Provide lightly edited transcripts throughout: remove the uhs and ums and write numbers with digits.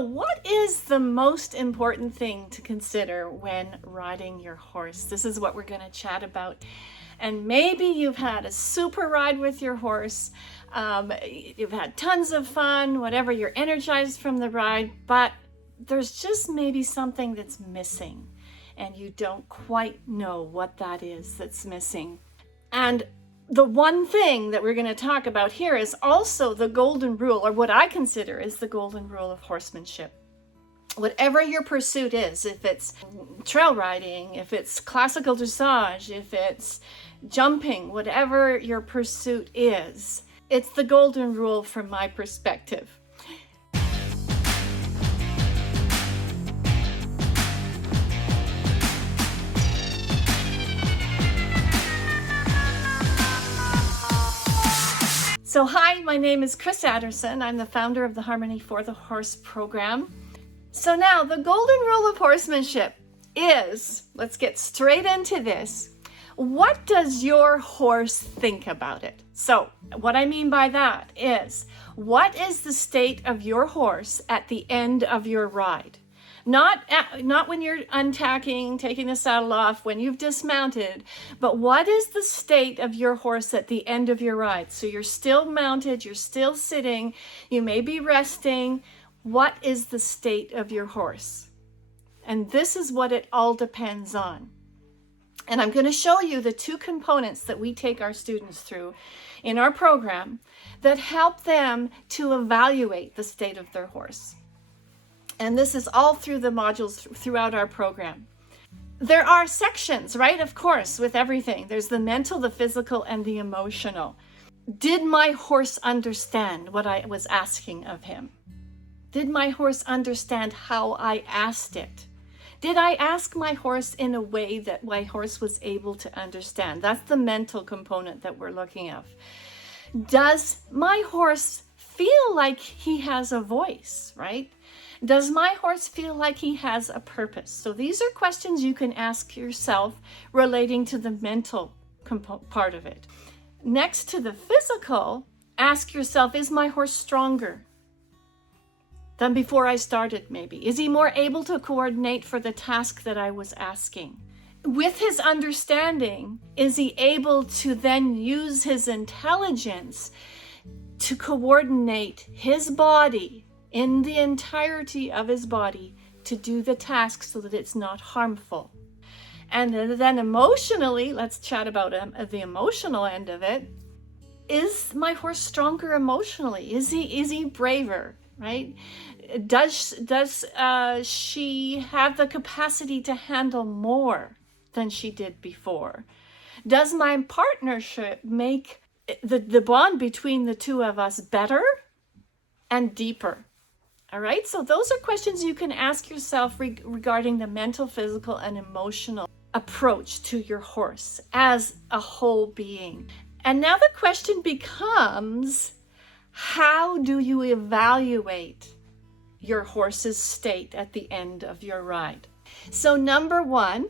What is the most important thing to consider when riding your horse? This is what we're going to chat about. And maybe you've had a super ride with your horse. You've had tons of fun, whatever, you're energized from the ride, but there's just maybe something that's missing and you don't quite know what that is that's missing. And the one thing that we're going to talk about here is also the golden rule, or what I consider is the golden rule of horsemanship. Whatever your pursuit is, if it's trail riding, if it's classical dressage, if it's jumping, whatever your pursuit is, it's the golden rule from my perspective. So hi, my name is Adderson. I'm the founder of the Harmony for the Horse program. So now the golden rule of horsemanship is, let's get straight into this. What does your horse think about it? So what I mean by that is, what is the state of your horse at the end of your ride? Not when you're untacking, taking the saddle off, when you've dismounted, but what is the state of your horse at the end of your ride? So you're still mounted, you're still sitting, you may be resting. What is the state of your horse? And this is what it all depends on. And I'm going to show you the two components that we take our students through in our program that help them to evaluate the state of their horse. And this is all through the modules throughout our program. There are sections, right? Of course, with everything. There's the mental, the physical, and the emotional. Did my horse understand what I was asking of him? Did my horse understand how I asked it? Did I ask my horse in a way that my horse was able to understand? That's the mental component that we're looking at. Does my horse feel like he has a voice, right? Does my horse feel like he has a purpose? So these are questions you can ask yourself relating to the mental part of it. Next to the physical, ask yourself, is my horse stronger than before I started maybe? Is he more able to coordinate for the task that I was asking? With his understanding, is he able to then use his intelligence to coordinate his body in the entirety of his body to do the task so that it's not harmful? And then emotionally, let's chat about the emotional end of it. Is my horse stronger emotionally? Is he braver, right? Does she have the capacity to handle more than she did before? Does my partnership make the bond between the two of us better and deeper? All right, so those are questions you can ask yourself regarding the mental, physical, and emotional approach to your horse as a whole being. And now the question becomes, how do you evaluate your horse's state at the end of your ride? So number one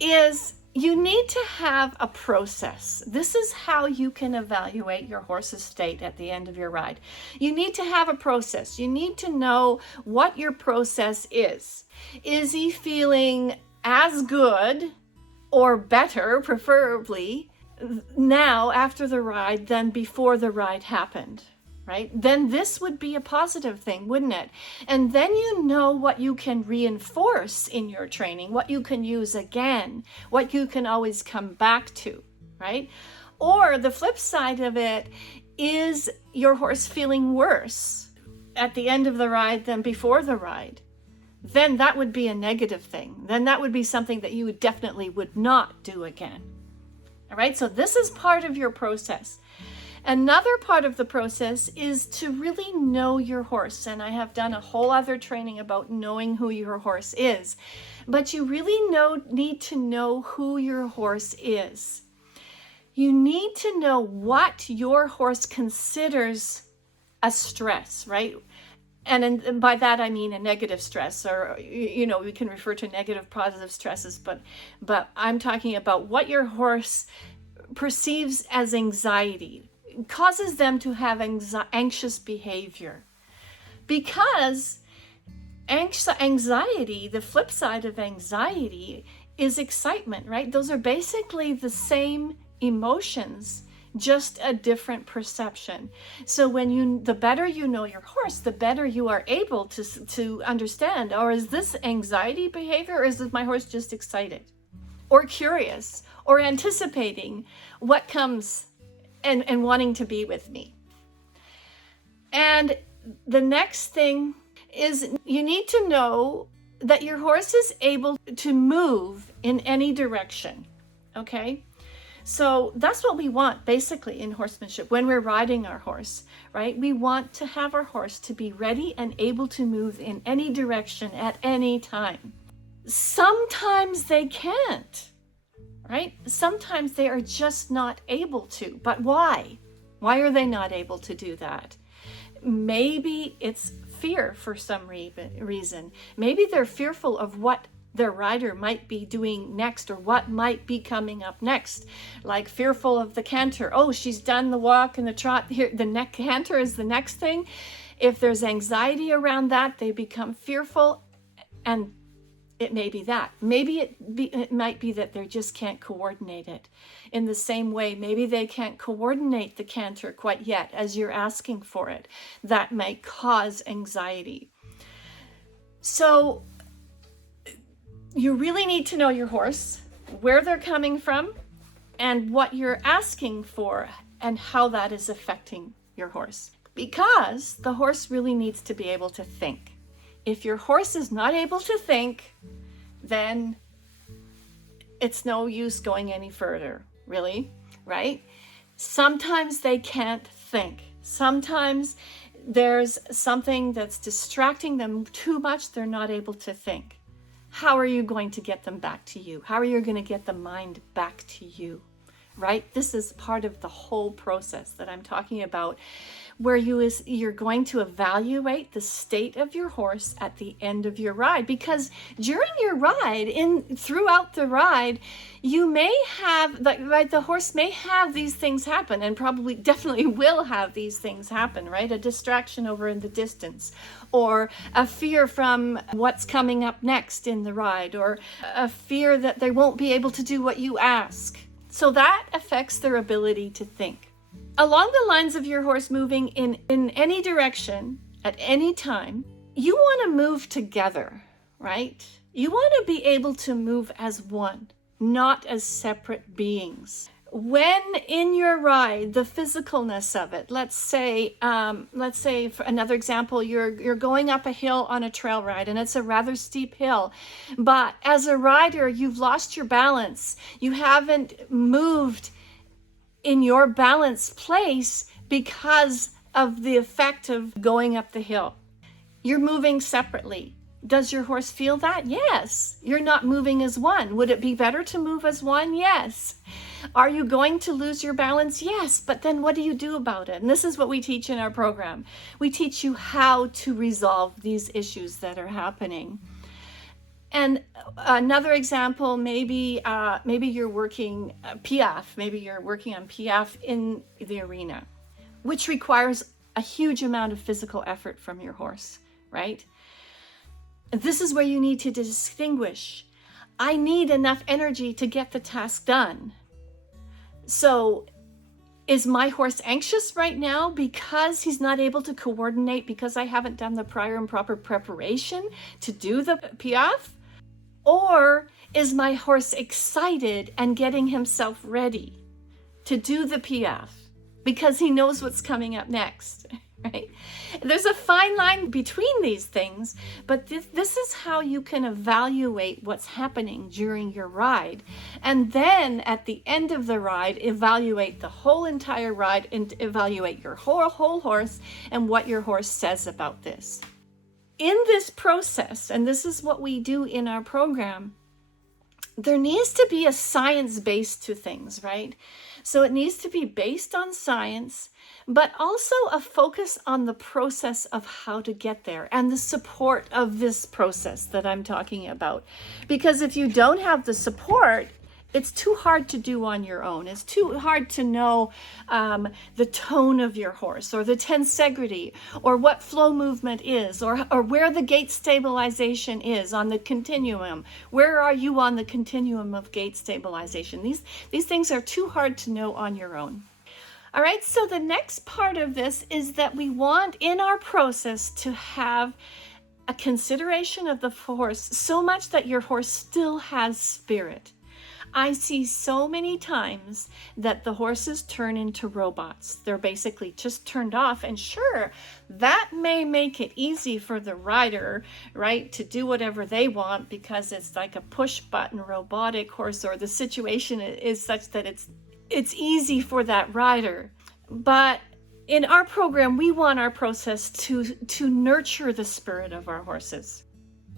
is you need to have a process. This is how you can evaluate your horse's state at the end of your ride. You need to have a process. You need to know what your process is. Is he feeling as good or better, preferably, now after the ride than before the ride happened? Right? Then this would be a positive thing, wouldn't it? And then you know what you can reinforce in your training, what you can use again, what you can always come back to, right? Or the flip side of it is your horse feeling worse at the end of the ride than before the ride. Then that would be a negative thing. Then that would be something that you definitely would not do again. All right, so this is part of your process. Another part of the process is to really know your horse. And I have done a whole other training about knowing who your horse is. But you really need to know who your horse is. You need to know what your horse considers a stress, right? And by that I mean a negative stress, or we can refer to negative, positive stresses, but I'm talking about what your horse perceives as anxiety, causes them to have anxious behavior. Because Anxiety, the flip side of anxiety is excitement, right? Those are basically the same emotions, just a different perception. So the better you know your horse, the better you are able to understand, or is this anxiety behavior, or is my horse just excited or curious or anticipating what comes and wanting to be with me? And the next thing is you need to know that your horse is able to move in any direction, okay? So that's what we want basically in horsemanship when we're riding our horse, right? We want to have our horse to be ready and able to move in any direction at any time. Sometimes they can't, right? Sometimes they are just not able to. But why? Why are they not able to do that? Maybe it's fear for some reason. Maybe they're fearful of what their rider might be doing next, or what might be coming up next, like fearful of the canter. Oh, she's done the walk and the trot. Here, the canter is the next thing. If there's anxiety around that, they become fearful, and it may be that. Maybe it might be that they just can't coordinate it. In the same way, maybe they can't coordinate the canter quite yet as you're asking for it. That may cause anxiety. So you really need to know your horse, where they're coming from, and what you're asking for, and how that is affecting your horse. Because the horse really needs to be able to think. If your horse is not able to think, then it's no use going any further, really, right? Sometimes they can't think. Sometimes there's something that's distracting them too much, they're not able to think. How are you going to get them back to you? How are you going to get the mind back to you, right? This is part of the whole process that I'm talking about, where you're going to evaluate the state of your horse at the end of your ride. Because during your ride, throughout the ride, you may have, the horse may have these things happen, and probably definitely will have these things happen, right? A distraction over in the distance, or a fear from what's coming up next in the ride, or a fear that they won't be able to do what you ask. So that affects their ability to think. Along the lines of your horse moving in any direction at any time, you want to move together, right? You want to be able to move as one, not as separate beings. When in your ride, the physicalness of it, let's say for another example, you're going up a hill on a trail ride, and it's a rather steep hill, but as a rider, you've lost your balance. You haven't moved in your balanced place because of the effect of going up the hill. You're moving separately. Does your horse feel that? Yes. You're not moving as one. Would it be better to move as one? Yes. Are you going to lose your balance? Yes. But then what do you do about it? And this is what we teach in our program. We teach you how to resolve these issues that are happening. And another example, maybe you're working piaffe. Maybe you're working on piaffe in the arena, which requires a huge amount of physical effort from your horse, right? This is where you need to distinguish. I need enough energy to get the task done. So is my horse anxious right now because he's not able to coordinate, because I haven't done the prior and proper preparation to do the piaffe? Or is my horse excited and getting himself ready to do the piaffe because he knows what's coming up next, right? There's a fine line between these things, but this is how you can evaluate what's happening during your ride. And then at the end of the ride, evaluate the whole entire ride and evaluate your whole horse and what your horse says about this. In this process, and this is what we do in our program, there needs to be a science base to things, right? So it needs to be based on science, but also a focus on the process of how to get there and the support of this process that I'm talking about. Because if you don't have the support, It's too hard to do on your own. It's too hard to know the tone of your horse, or the tensegrity, or what flow movement is, or where the gait stabilization is on the continuum. Where are you on the continuum of gait stabilization? These things are too hard to know on your own. All right, so the next part of this is that we want in our process to have a consideration of the horse so much that your horse still has spirit. I see so many times that the horses turn into robots. They're basically just turned off, and sure, that may make it easy for the rider, right, to do whatever they want because it's like a push button robotic horse, or the situation is such that it's easy for that rider. But in our program, we want our process to nurture the spirit of our horses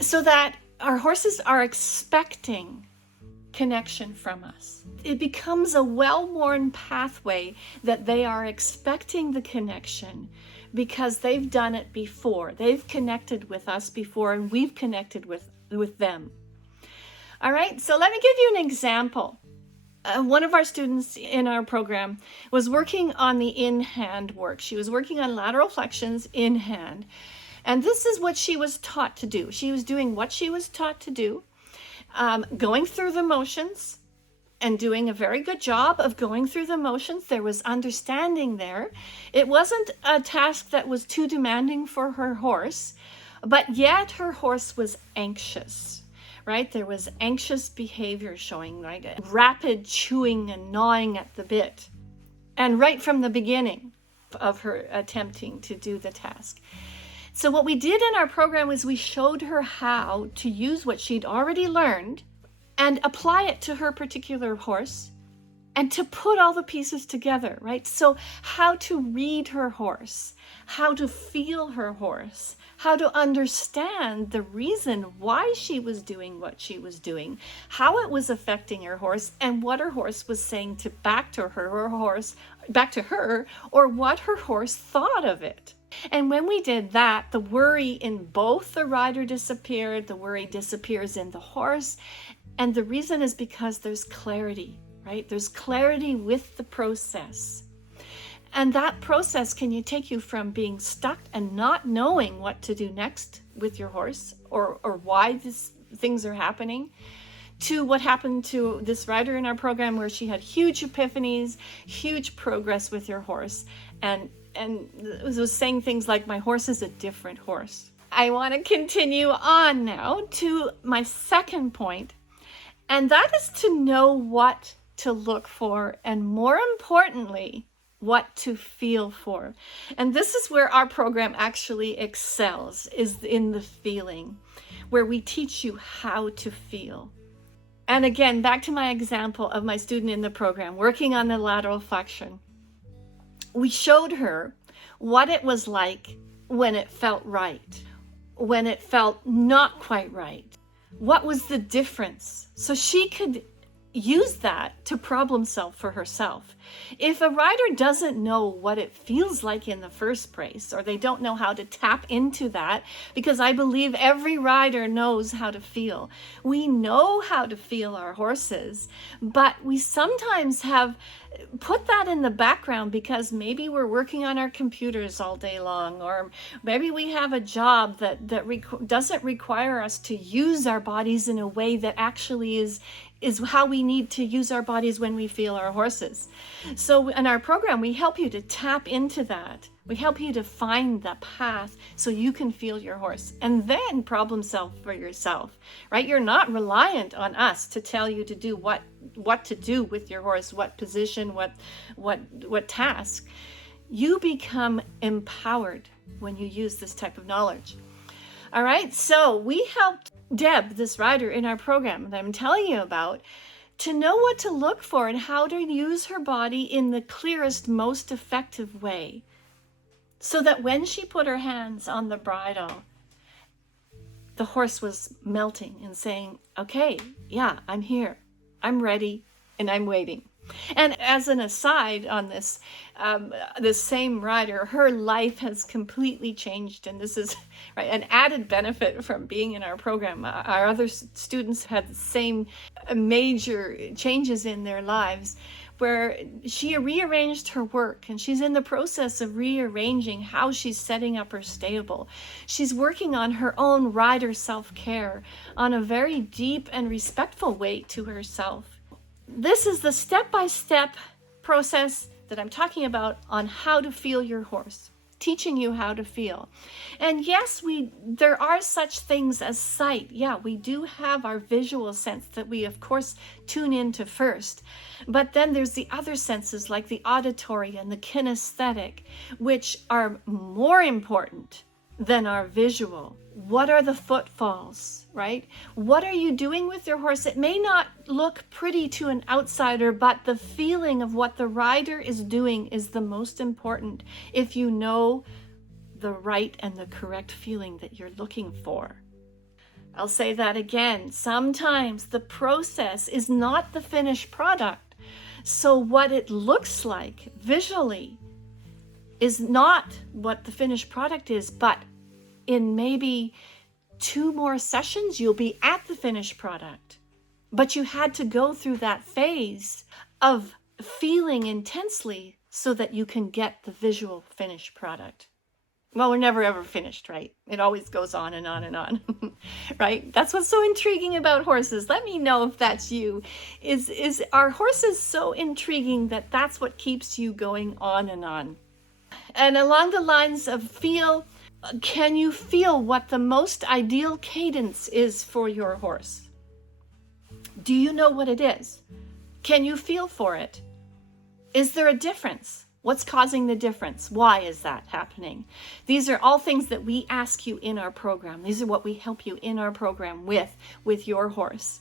so that our horses are expecting connection from us. It becomes a well-worn pathway that they are expecting the connection because they've done it before. They've connected with us before, and we've connected with them. All right, so let me give you an example. One of our students in our program was working on the in-hand work. She was working on lateral flexions in hand. And this is what she was taught to do. She was doing what she was taught to do, going through the motions and doing a very good job of going through the motions. There was understanding there. It wasn't a task that was too demanding for her horse, but yet her horse was anxious. Right? There was anxious behavior showing, like rapid chewing and gnawing at the bit. And right from the beginning of her attempting to do the task. So what we did in our program was we showed her how to use what she'd already learned and apply it to her particular horse, and to put all the pieces together, right? So how to read her horse, how to feel her horse, how to understand the reason why she was doing what she was doing, how it was affecting her horse, and what her horse was saying back to her, or what her horse thought of it. And when we did that, the worry in both the rider disappeared, the worry disappears in the horse, and the reason is because there's clarity. Right? There's clarity with the process. And that process can take you from being stuck and not knowing what to do next with your horse, or why these things are happening, to what happened to this rider in our program where she had huge epiphanies, huge progress with your horse, and was saying things like, my horse is a different horse. I want to continue on now to my second point, and that is to know what to look for, and more importantly, what to feel for. And this is where our program actually excels, is in the feeling, where we teach you how to feel. And again, back to my example of my student in the program working on the lateral flexion. We showed her what it was like when it felt right, when it felt not quite right. What was the difference? So she could use that to problem solve for herself. If a rider doesn't know what it feels like in the first place, or they don't know how to tap into that, because I believe every rider knows how to feel. We know how to feel our horses, but we sometimes have put that in the background because maybe we're working on our computers all day long, or maybe we have a job that doesn't require us to use our bodies in a way that actually is how we need to use our bodies when we feel our horses. So in our program, we help you to tap into that. We help you to find the path so you can feel your horse, and then problem solve for yourself, right? You're not reliant on us to tell you to do what to do with your horse, what position, what task. You become empowered when you use this type of knowledge. All right, so we helped Deb, this rider in our program that I'm telling you about, to know what to look for and how to use her body in the clearest, most effective way, so that when she put her hands on the bridle, the horse was melting and saying, okay, yeah, I'm here, I'm ready, and I'm waiting. And as an aside on this, this same rider, her life has completely changed. And this is right, an added benefit from being in our program. Our other students had the same major changes in their lives, where she rearranged her work, and she's in the process of rearranging how she's setting up her stable. She's working on her own rider self-care on a very deep and respectful way to herself. This is the step-by-step process that I'm talking about on how to feel your horse, teaching you how to feel. And yes, there are such things as sight. Yeah, we do have our visual sense that we, of course, tune into first. But then there's the other senses like the auditory and the kinesthetic, which are more important than our visual. What are the footfalls, right? What are you doing with your horse? It may not look pretty to an outsider, but the feeling of what the rider is doing is the most important if you know the right and the correct feeling that you're looking for. I'll say that again. Sometimes the process is not the finished product. So what it looks like visually is not what the finished product is, but in maybe 2 more sessions, you'll be at the finished product. But you had to go through that phase of feeling intensely so that you can get the visual finished product. Well, we're never ever finished, right? It always goes on and on and on, right? That's what's so intriguing about horses. Let me know if that's you. Is our horses so intriguing that that's what keeps you going on and on? And along the lines of feel, can you feel what the most ideal cadence is for your horse? Do you know what it is? Can you feel for it? Is there a difference? What's causing the difference? Why is that happening? These are all things that we ask you in our program. These are what we help you in our program with your horse.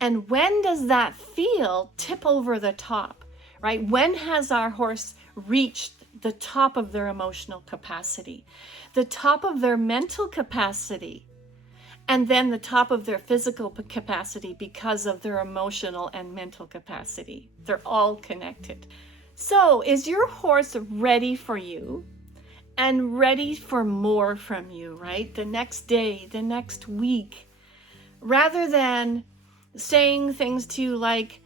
And when does that feel tip over the top, right? When has our horse reached the top of their emotional capacity, the top of their mental capacity, and then the top of their physical capacity because of their emotional and mental capacity? They're all connected. So is your horse ready for you and ready for more from you, right? The next day, the next week, rather than saying things to you like,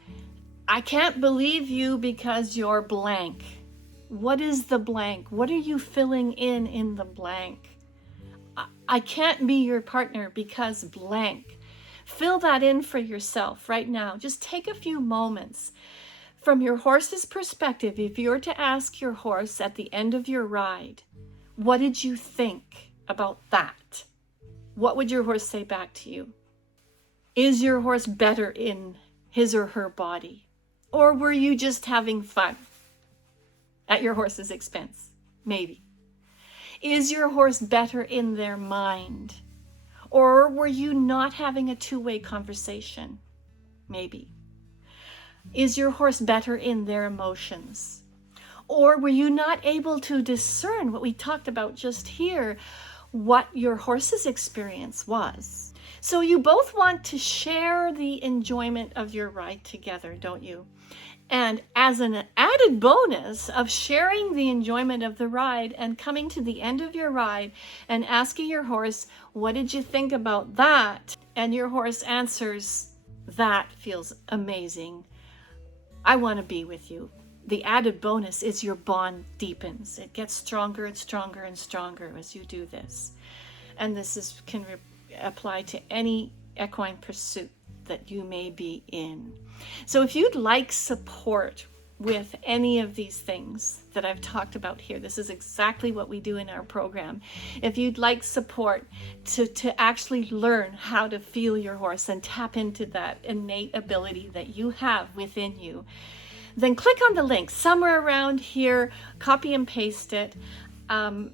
I can't believe you because you're blank. What is the blank? What are you filling in the blank? I can't be your partner because blank. Fill that in for yourself right now. Just take a few moments. From your horse's perspective, if you were to ask your horse at the end of your ride, what did you think about that? What would your horse say back to you? Is your horse better in his or her body? Or were you just having fun at your horse's expense? Maybe. Is your horse better in their mind? Or were you not having a two-way conversation? Maybe. Is your horse better in their emotions? Or were you not able to discern what we talked about just here, what your horse's experience was? So you both want to share the enjoyment of your ride together, don't you? And as an added bonus of sharing the enjoyment of the ride and coming to the end of your ride and asking your horse, what did you think about that? And your horse answers, that feels amazing. I want to be with you. The added bonus is your bond deepens. It gets stronger and stronger and stronger as you do this. And this can apply to any equine pursuit that you may be in. So if you'd like support with any of these things that I've talked about here, this is exactly what we do in our program. If you'd like support to actually learn how to feel your horse and tap into that innate ability that you have within you, then click on the link somewhere around here, copy and paste it, and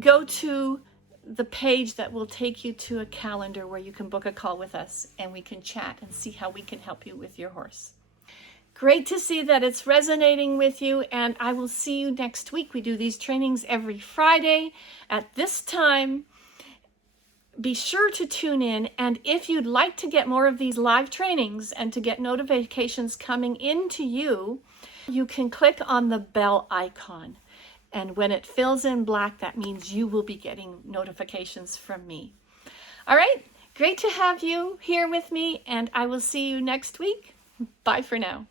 go to the page that will take you to a calendar where you can book a call with us and we can chat and see how we can help you with your horse. Great to see that it's resonating with you, and I will see you next week. We do these trainings every Friday at this time. be sure to tune in. And if you'd like to get more of these live trainings and to get notifications coming into you, you can click on the bell icon. And when it fills in black, that means you will be getting notifications from me. All right, great to have you here with me, and I will see you next week. Bye for now.